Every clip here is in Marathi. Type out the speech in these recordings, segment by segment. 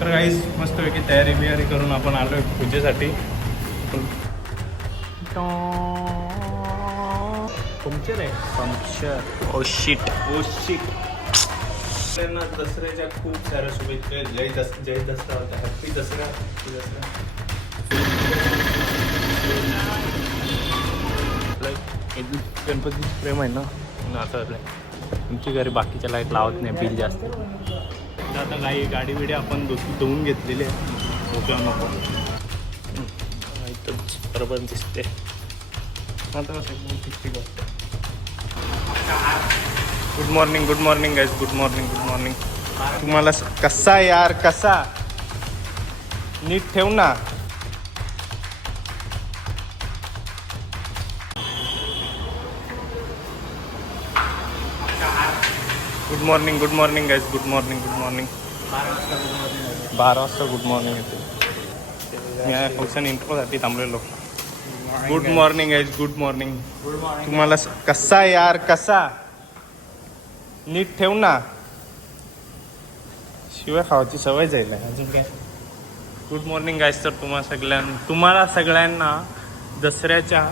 तर काहीच मस्तपैकी तयारी बियारी करून आपण आलो आहे पूजेसाठी. पंक्चर आहे puncture. Oh shit oh shit. त्यांना दसऱ्याच्या खूप साऱ्या शुभेच्छा. जय दसरा होता. हॅपी दसरा. हॅपी दसरा. गणपती प्रेम आहे ना असं तुमची घरी बाकीच्या लाईट लावत नाही, बिल जास्त. आता काही गाडी बिडी आपण धुवून घेतलेली आहे. डोक्यावर नको इथंच बरोबर दिसते. आता कसं एकदम ठीक वाटतं. Good morning good morning guys. Good morning good morning. तुम्हाला कसा यार कसा नीट ठेव ना. Good morning good morning guys. Good morning good morning. 12 वाजता गुड मॉर्निंग येते. मी या फंक्शन इंट्रोसाठी थांबलेलो. Good morning guys. Good morning. तुम्हाला कसा यार कसा नीट ठेव ना. शिवाय खावाची सवय जाईल अजून काय. Good morning guys. तर तुम्हाला सगळ्यांना दसऱ्याच्या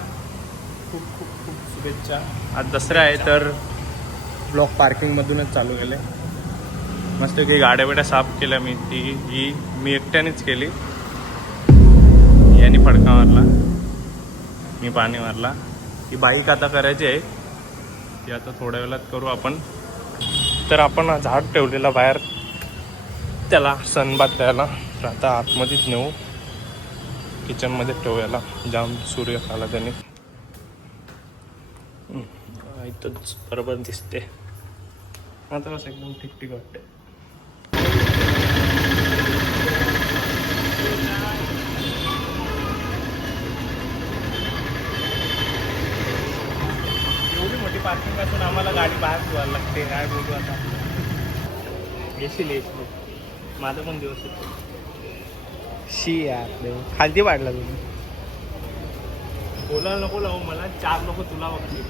खूप खूप खूप शुभेच्छा. आज दसरा आहे तर ब्लॉक पार्किंगमधूनच चालू केले. मस्त काही गाड्या बिड्या साफ केल्या मी. मी एकट्यानेच केली. याने फडका मारला, मी पाणी मारला. ही बाईक आता करायची आहे, ती आता थोड्या वेळात करू आपण. तर आपण झाड ठेवलेला बाहेर त्याला सनबात द्यायला. तर आता आतमध्येच नेऊ, किचनमध्ये ठेवू. याला जाम सूर्य खाला त्याने. इथंच बरोबर दिसते. आता कसं एकदम ठीक वाटते. एवढी मोठी पार्किंग असून आम्हाला गाडी बाहेर ठेवायला लागते. काय बोलू आता. येशील माझा पण दिवस येतो. शी यार खालती वाढला तुम्ही. बोलायला नको लावू मला. 4 लोक तुला बघतील.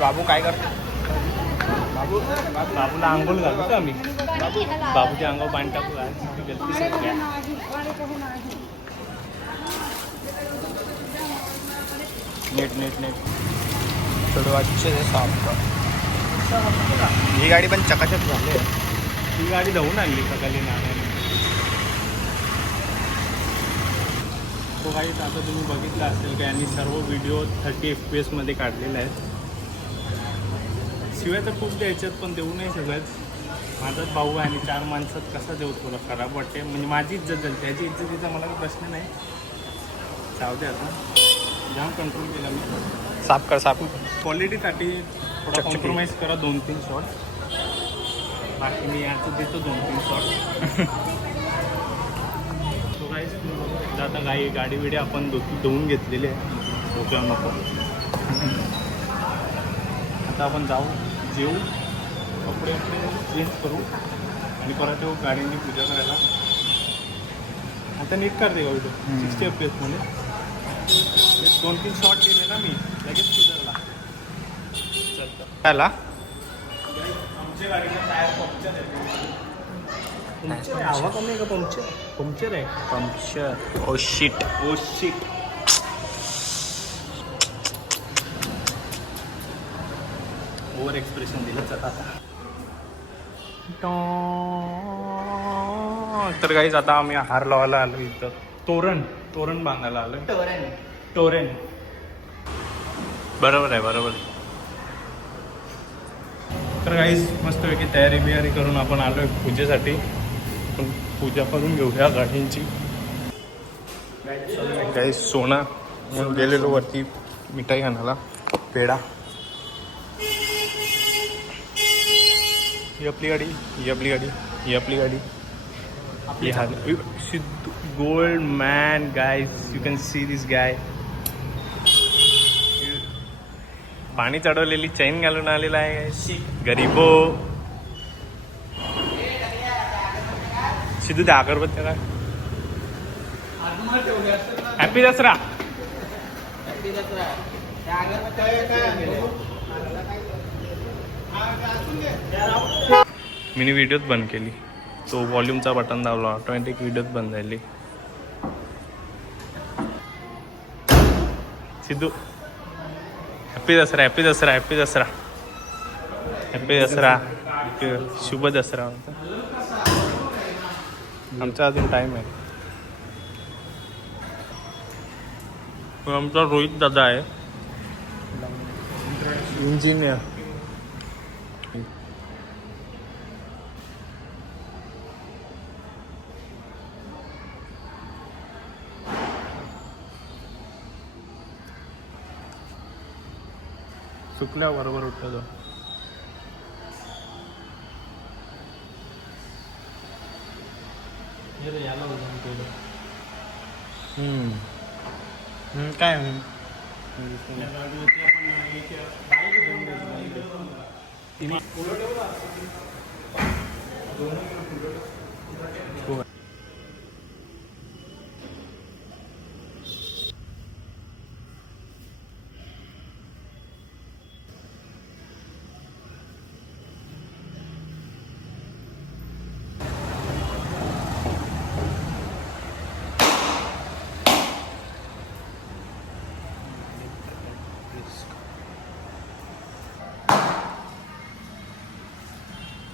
बाबू काय करतो. बाबूला आंघोळ घालू का मी. बाबूच्या अंगावर पाणी टाकू. नीट थोडं अच्छे से साफ कर. ही गाडी पण चकाचक झाली. ही गाडी धावून आणली सकाळी नाण्याने. तो गाडी आता तुम्ही बघितला असेल का. आणि सर्व व्हिडिओ 30 FPS मध्ये काढलेले आहेत. शिवाय तर खूप द्यायच्यात पण देऊ नाही सगळ्याच. माझाच भाऊ आहे आणि 4 माणसात कसा देऊ. थोडं खराब वाटते. म्हणजे माझी इज्जत झाली, त्याची इज्जतीचा मला काही प्रश्न नाही. जाऊ दे आता. जाम कंट्रोल केला मी. साफ कर साफ. क्वालिटीसाठी थोडा कॉम्प्रोमाइज करा. 2-3 शॉट. बाकी मी याचं देतो 2-3 शॉट. तो काहीच आता गाडी बिडी आपण धुवून घेतलेली आहे. डोक्यावर नको. आता आपण जाऊ, जेऊ, कपडे चेंज करू आणि परत येऊ गाड्यांची पूजा करायला. आता नीट करते का व्हिडिओ 60 FPS मध्ये. 2-3 शॉट दिले ना मी, लगेच सुधारला. चलतं आमच्या गाडीचा टायर पंक्चर आहे. पंक्चर हवा कमी आहे का. पंक्चर आहे. Puncture. Oh shit oh shit. Over expression दिलं. चला तर काहीच आता आम्ही हार लावायला आलो. इथं तोरण बांधायला आलो. टोरेन बरोबर आहे. तर काहीच मस्तपैकी तयारी बियारी करून आपण आलो आहे पूजेसाठी. पण पूजा करून घेऊया गाडींची. काही सोना गेलेलो वरती मिठाई आणायला. पेढा. ही आपली गाडी. Sidhu gold man guys. You can see this guy. पाणी चढवलेली चैन घालून आलेला आहे. गरीबो. सिद्धू त्या अगरबत्त्या काय हॅपी दसरा. मी व्हिडिओच बंद केली. तो व्हॉल्यूमचा बटन दाबला ऑटोमॅटिक व्हिडिओच बंद झाली. Siddhu happy Dussehra, happy Dussehra, happy Dussehra, happy Dussehra, शुभ दसरा. आमचा अजून टाइम आहे. आमचा रोहित दादा आहे इंजिनियर. चुकल्या बरोबर उठतो. काय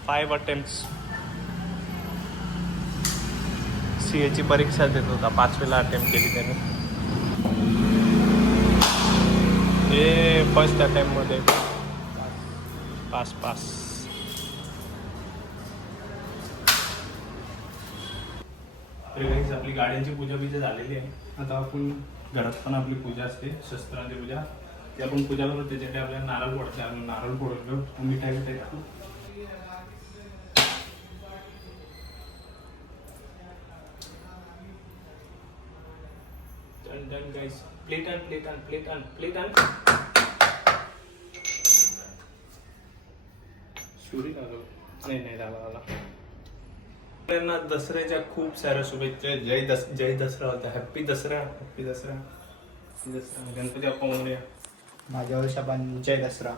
फाइव अटेम्प्ट्स. CA ची परीक्षा देत होता. 5वेला अटेम्प्ट केली त्याने. हे फर्स्ट अटेम्प्ट मध्ये पास. आपली गाड्यांची पूजा बिजा झालेली आहे. आता आपण घरात पण आपली पूजा असते, शस्त्रांची पूजा. ती आपण पूजा करू. त्याच्यासाठी आपल्याला नारळ फोडते. आपण नारळ फोडतो, मिठाई टाकू. Done guys. Plate on. Story नाही झाला. त्यांना दसऱ्याच्या खूप साऱ्या शुभेच्छा. जय दसरा होता. हॅपी दसरा. गणपती बाप्पा मोरया. माझ्या वर्षापान जय दसरा.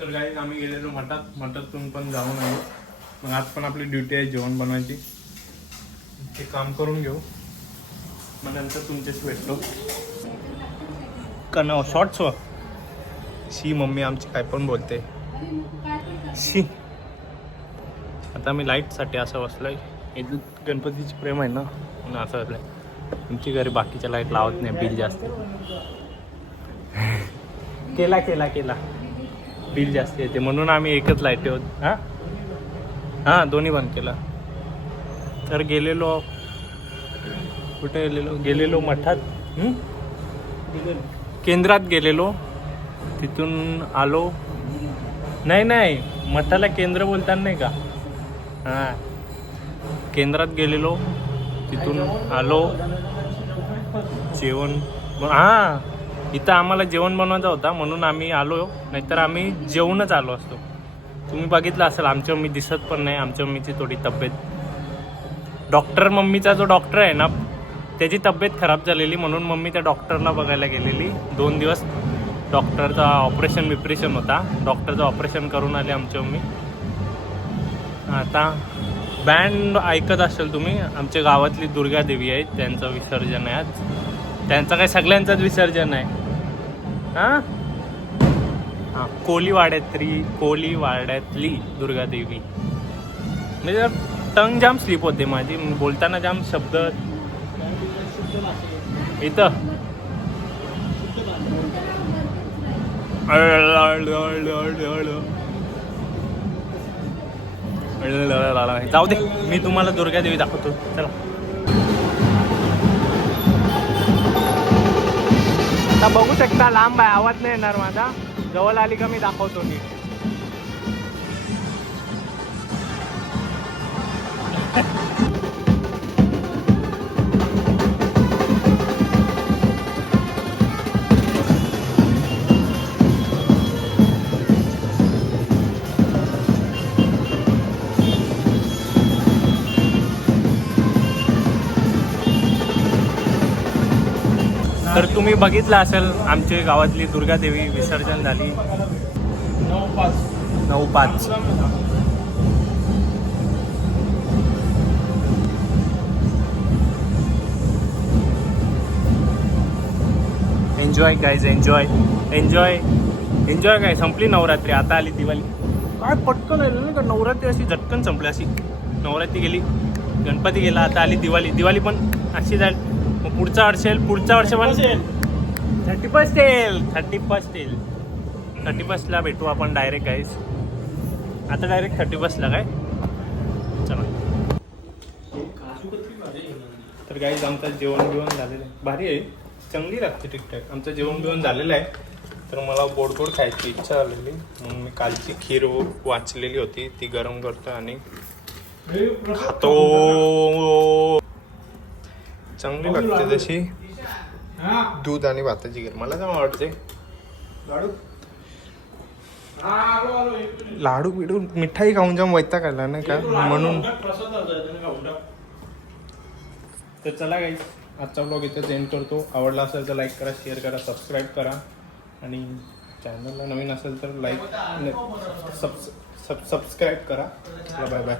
तर काही आम्ही गेलेलो मठातून पण जाऊन आलो. मग आज पण आपली ड्युटी आहे जेवण बनवायची. ते काम करून घेऊ. मग नंतर तुमच्याशी भेटतो. का नाव शॉर्ट्स व शी मम्मी आमची काय पण बोलते. शी आता मी लाईटसाठी असं बसलोय. इथं गणपतीची प्रेम आहे ना म्हणून असं बसलंय. तुमची घरी बाकीच्या लाईट लावत नाही, बिल जास्त केला बिल जास्त येते म्हणून आम्ही एकच लाईट ठेवत. हां दोन्ही बंद केला. तर कुठे गेलेलो मठात. केंद्रात गेलेलो. तिथून आलो. नाही मठाला केंद्र बोलताना नाही का. केंद्रात गेलेलो. तिथून आलो. जेवण इथं आम्हाला जेवण बनवायचा होता म्हणून आम्ही आलो. नाहीतर आम्ही जेवूनच आलो असतो. तुम्ही बघितलं असेल आमच्या मम्मी दिसत पण नाही. आमच्या मम्मीची थोडी तब्येत. मम्मीचा जो डॉक्टर आहे ना त्याची तब्येत खराब झालेली म्हणून मम्मी त्या डॉक्टरला बघायला गेलेली. 2 दिवस डॉक्टरचा ऑपरेशन होता. डॉक्टरचं ऑपरेशन करून आले आमची मम्मी. आता बँड ऐकत असेल तुम्ही. आमच्या गावातली दुर्गा देवी आहेत. त्यांचं विसर्जन आहे आज. त्यांचं काय सगळ्यांचंच विसर्जन आहे. कोलीवाड्यातली दुर्गा देवी. म्हणजे टंग जाम स्लिप होते माझी. बोलताना जाम शब्द इथं जाऊ दे. मी तुम्हाला दुर्गा देवी दाखवतो. चला आता बघू शकता. लांब आहे, आवाज नाही येणार माझा. जवळ आली का मी दाखवतो नीट. तर तुम्ही बघितलं असेल आमच्या गावातली दुर्गादेवी विसर्जन झाली 9/5. Enjoy guys, enjoy enjoy enjoy. काय संपली नवरात्री, आता आली दिवाळी. काय पटकन आलं ना का, नवरात्री अशी झटकन संपली. अशी नवरात्री गेली, गणपती गेला, आता आली दिवाळी. दिवाळी पण अशी जाईल. मग पुढचा वर्ष येईल, पुढचा वर्ष पण 31st येईल. 31st भेटू आपण डायरेक्ट गाईज. आता डायरेक्ट 31st काय. चला तर गाईज आमचं जेवण बिवण झालेलं आहे. भारी आहे, चांगली लागते ठीकठाक. आमचं जेवण बिवण झालेलं आहे. तर मला गोड गोड खायची इच्छा झालेली म्हणून मी कालची खीर वाचलेली होती ती गरम करतो आणि खातो. चांगली लागते तशी, दूध आणि भाताची खीर मला काय आवडते. लाडू बिडू मिठाई खाऊन जाऊन वैताग आला नाही का, म्हणून. तर चला गाईस, आजचा ब्लॉग इथेच एंड करतो. आवडला असेल तर लाईक करा, शेअर करा, सबस्क्राईब करा आणि चॅनलला नवीन असेल तर लाईक सबस्क्राईब करा. Bye bye.